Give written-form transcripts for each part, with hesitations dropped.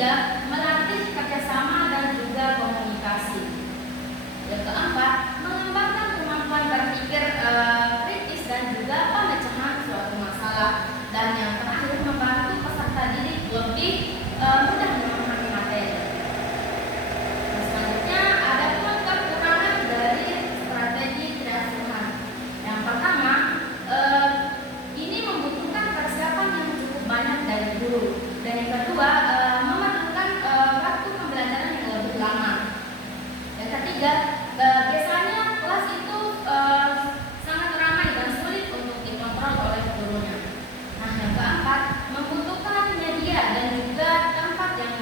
ketiga, melatih kerjasama dan juga komunikasi. Yang keempat, mengembangkan kemampuan berpikir kritis dan juga pemecahan suatu masalah. Dan yang terakhir, membantu peserta didik lebih mudah memahami materi. Nah, selanjutnya ada pun kekurangan dari strategi keasuhan. Yang pertama, ini membutuhkan persiapan yang cukup banyak dari guru. Dan yang kedua, memerlukan waktu pembelajaran yang lebih lama. Yang ketiga, biasanya kelas itu sangat ramai dan sulit untuk dikontrol oleh gurunya. Nah, yang keempat, membutuhkan media dan juga tempat yang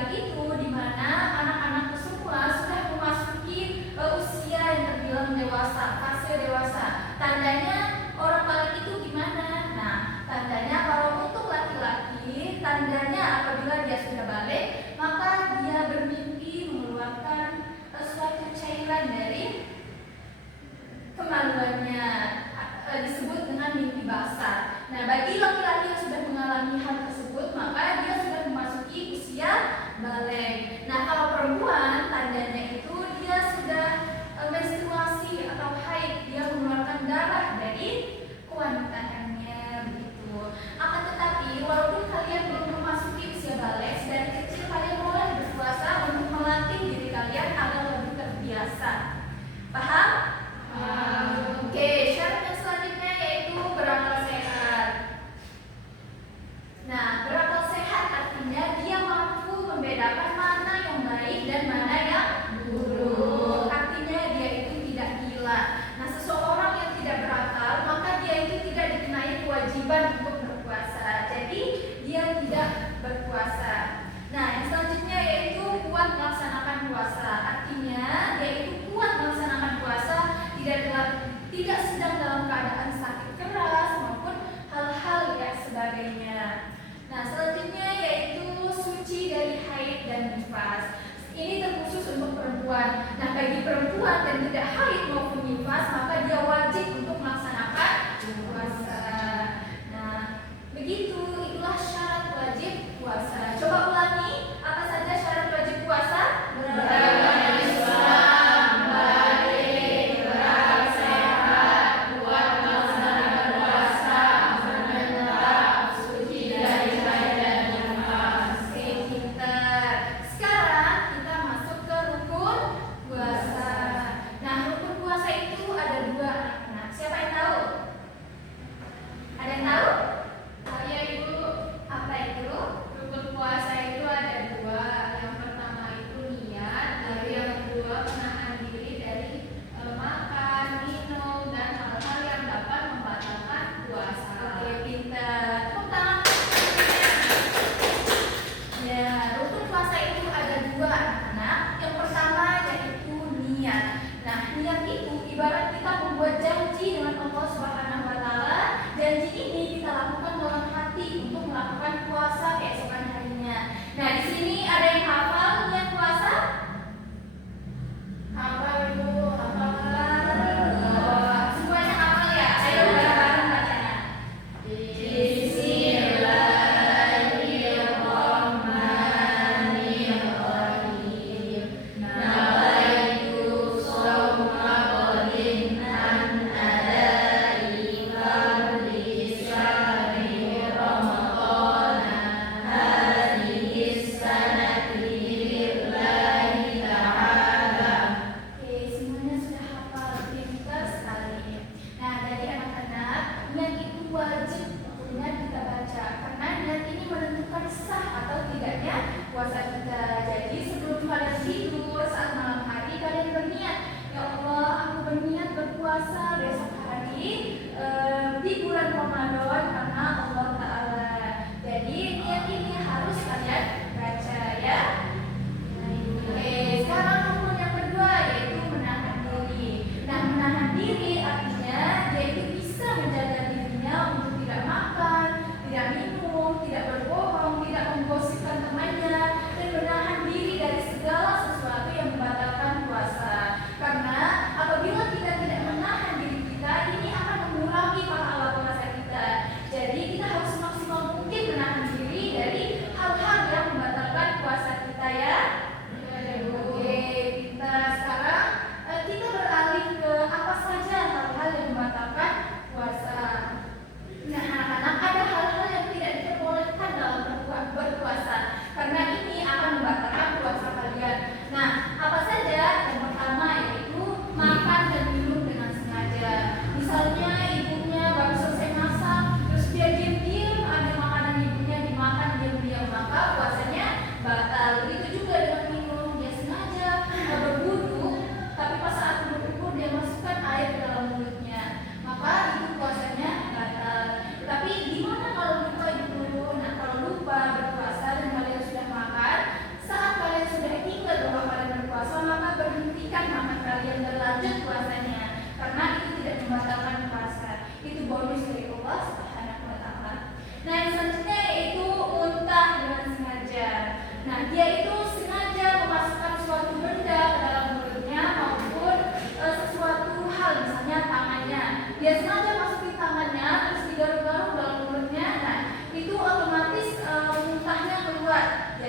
balik itu di mana anak-anak semua sudah memasuki usia yang terbilang dewasa, fase dewasa. Tandanya orang balik itu gimana? Nah, tandanya kalau untuk laki-laki, tandanya apabila dia sudah balik, maka dia bermimpi mengeluarkan suatu cairan dari kemaluannya, disebut dengan mimpi basah. Nah, bagi laki-laki yang sudah mengalami hal tersebut, maka dia sudah memasuki usia balik. Nah, kalau perempuan, tandanya itu dia sudah menstruasi atau haid, dia mengeluarkan darah dari kewanitaannya begitu. Akan tetapi, walaupun kalian belum memasuki usia balik, dari kecil kalian mulai berpuasa untuk melatih diri kalian agar lebih terbiasa. Paham? Oke, syarat yang selanjutnya yaitu berakal sehat. Nah, berakal sehat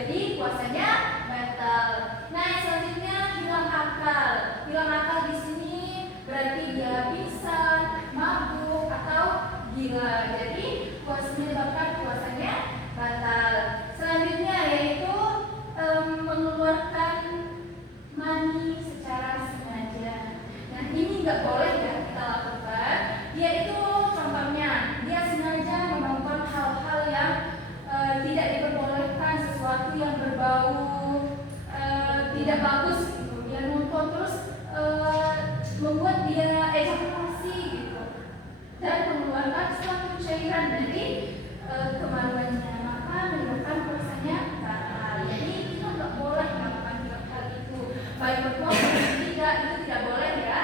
Jadi puasanya batal. Nah, yang selanjutnya hilang akal. Hilang akal di sini berarti dia pingsan, mabuk atau gila. Jadi menyebabkan puasanya batal. Selanjutnya yaitu mengeluarkan mani secara sengaja. Nah, ini nggak boleh ya kita lakukan. Dia itu contohnya dia sengaja melakukan hal-hal yang tidak diperbolehkan, sesuatu yang berbau tidak bagus gitu. Dia nonton terus membuat dia ejakulasi gitu dan mengeluarkan suatu cairan dari kemaluannya, maka menyebabkan puasanya batal. Jadi kita nggak boleh melakukan hal itu, baik berpuasa atau tidak, itu tidak boleh ya.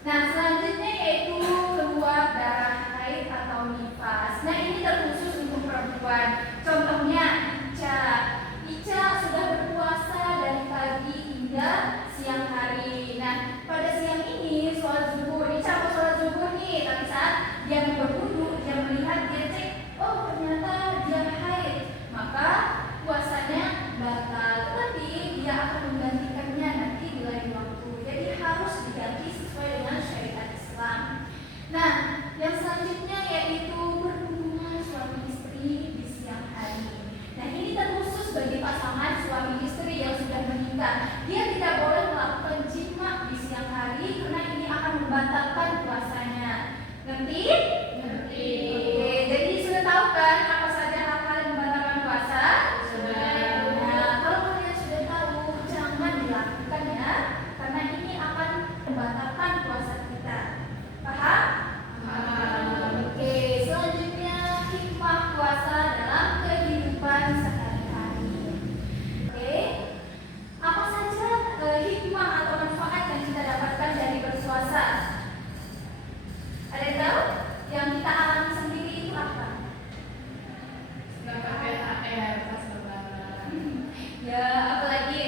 Nah, selanjutnya yaitu keluar darah haid atau nifas. Nah, ini terkhusus untuk perempuan. Contohnya Ica sudah berpuasa dari pagi hingga siang hari. Nah, pada siang ini sholat zuhur, Ica mau sholat zuhur nih, tapi saat dia mau berwudu, dia melihat, dia cek, oh ternyata dia haid, maka puasanya batal. Tetapi dia akan menggantikannya nanti di lain waktu. Jadi harus diganti sesuai dengan syariat Islam. Nah, yang selanjutnya yaitu berhubungan suami istri di siang hari. Nah, ini terkhusus bagi pasangan suami istri yang sudah menikah. Dia tidak boleh melakukan jima di siang hari karena ini akan membatalkan puasanya. Ngerti? Ngerti. Oke, jadi sudah tahu kan apa saja hal-hal yang membatalkan puasa? Sudah. Nah, kalau kalian sudah tahu, jangan dilakukan ya, karena ini akan membatalkan puasa kita. Paham? Oke, selanjutnya hikmah puasa dalam kehidupan sehari-hari. Oke, apa saja hikmah atau manfaat yang kita dapatkan dari berpuasa? Ada yang tahu? Yang kita alami sendiri itu apa? Nggak pakai HR pas lebaran. Ya, apalagi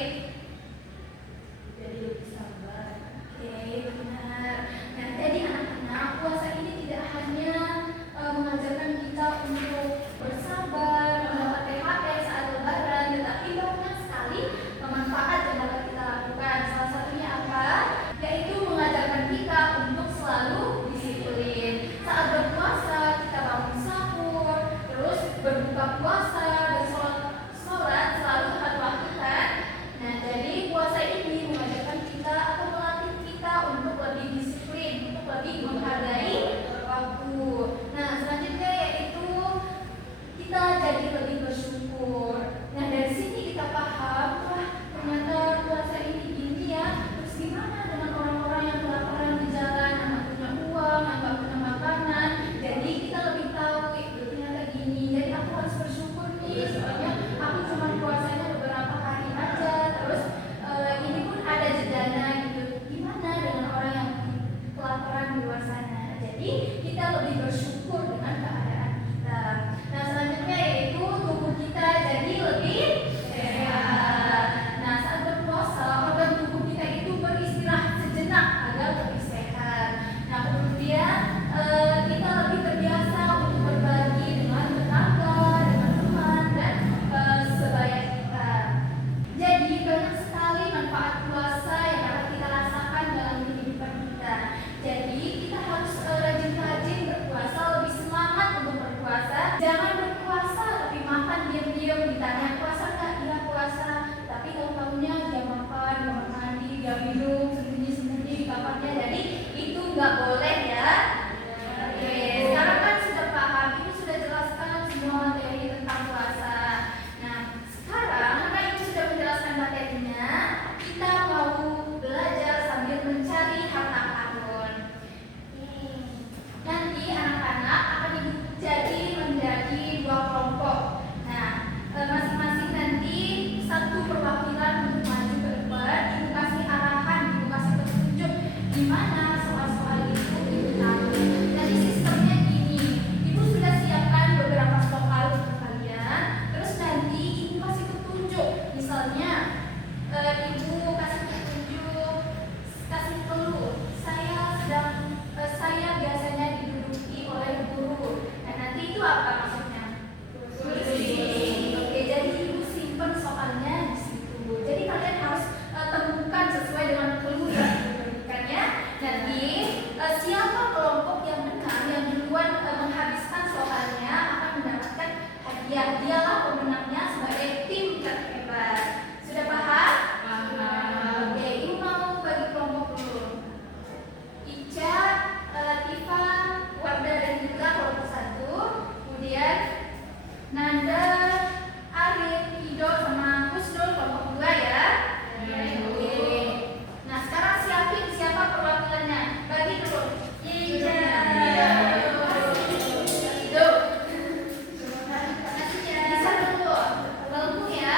jadi lebih sabar. Oke, benar. Nah, jadi anak-anak, puasa ini tidak hanya mengajarkan kita untuk bersabar, mendapat THR saat lebaran, tetapi banyak sekali manfaat yang dapat kita lakukan. Salah satunya apa? Yaitu mengajarkan kita untuk selalu disiplin. Saat berpuasa, kita bangun sahur, terus berbuka puasa dan sholat selalu tepat waktu kan? Nah, jadi puasa ini mengajarkan kita atau melatih kita untuk lebih disiplin, untuk lebih menghargai waktu. Nah, selanjutnya yaitu kita jadi lebih bersyukur. Nah, dari sini kita paham, wah ternyata puasa ini gini ya. Terus gimana dengan orang-orang yang kelaparan di jalan, yang nggak punya uang, yang nggak punya makanan? Jadi kita lebih tahu, ternyata gini. Jadi aku harus bersyukur nih, soalnya aku cuma puasanya beberapa hari aja. Terus ini pun ada jedanya gitu. Gimana dengan orang yang kelaparan di luar sana? Jadi kita lebih bersyukur dengan keadaan kita. Nah, selanjutnya yaitu tubuh kita jadi lebih sehat. Nah, saat berpuasa organ tubuh kita itu beristirahat sejenak agar lebih sehat. Nah, kemudian kita lebih terbiasa untuk berbagi dengan tetangga, dengan dia. Dialah pemenangnya sebagai tim terhebat. Sudah paham? Oke, ini mau bagi kelompok dulu. Ica, Latifa, Wardah dan juga kelompok 1. Kemudian Nanda, Arif, Hido sama Husnul kelompok 2 ya. Oke. Nah, sekarang siapin siapa perwakilannya. Bagi dulu. Ica. Hido. Bisa dulu. Bangku ya.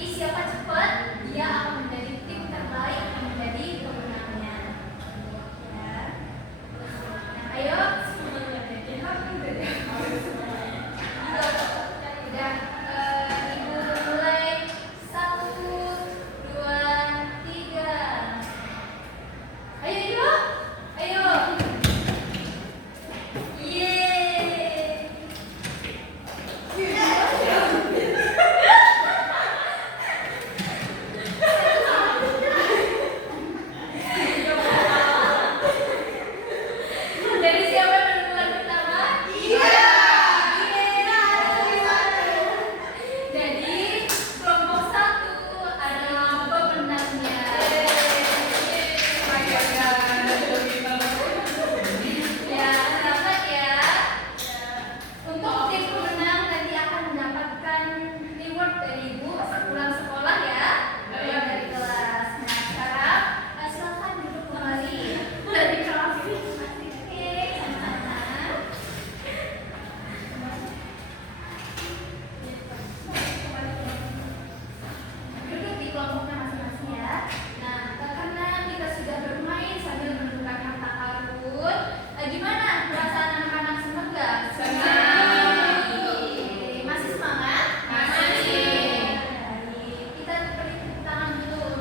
Nanti siapa cepat, dia akan menjadi tim terbaik yang menjadi pemenangnya. Ya. Nah, ayo semuanya. Udah, Ibu mulai 1, 2, 3. Ayo Ibu, ayo. Yeay. Dari siapa yang menentukan pertama? Iya. Jadi kelompok 1 adalah pemenangnya. Ya, selamat ya. Untuk tim pemenang nanti akan mendapatkan reward dari Ibu sepulang sekolah ya. Pulang dari kelas. Nah, sekarang silakan duduk kembali. Dari kelas. Oke, sama-sama. Duduk di kelompoknya masing-masing ya. Nah, karena kita sudah bermain sambil menentukan harta karun, gimana perasaan anak-anak senang nggak? Senang. Masih semangat? Masih. Baik. Kita beri tepuk tangan dulu.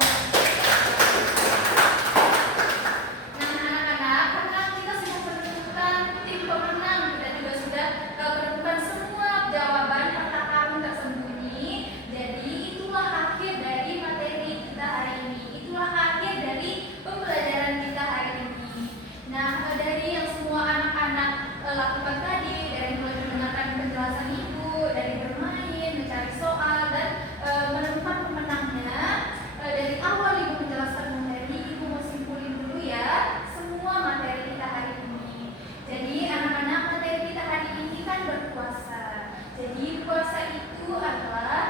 Nah, anak-anak, karena kita sudah menentukan tim pemenang, kita juga sudah menentukan semua jawaban harta karun tersembunyi. Jadi itulah akhir dari materi kita hari ini. Itulah akhir dari pembelajaran kita hari ini. Nah, dari yang semua anak-anak lakukan tadi, dari mulai mendengarkan penjelasan Ibu, dari bermain, mencari soal, dan menemukan pemenangnya, dari awal Ibu menjelaskan materi, Ibu mau simpulin dulu ya semua materi kita hari ini. Jadi anak-anak, materi kita hari ini kan berpuasa. Jadi puasa itu adalah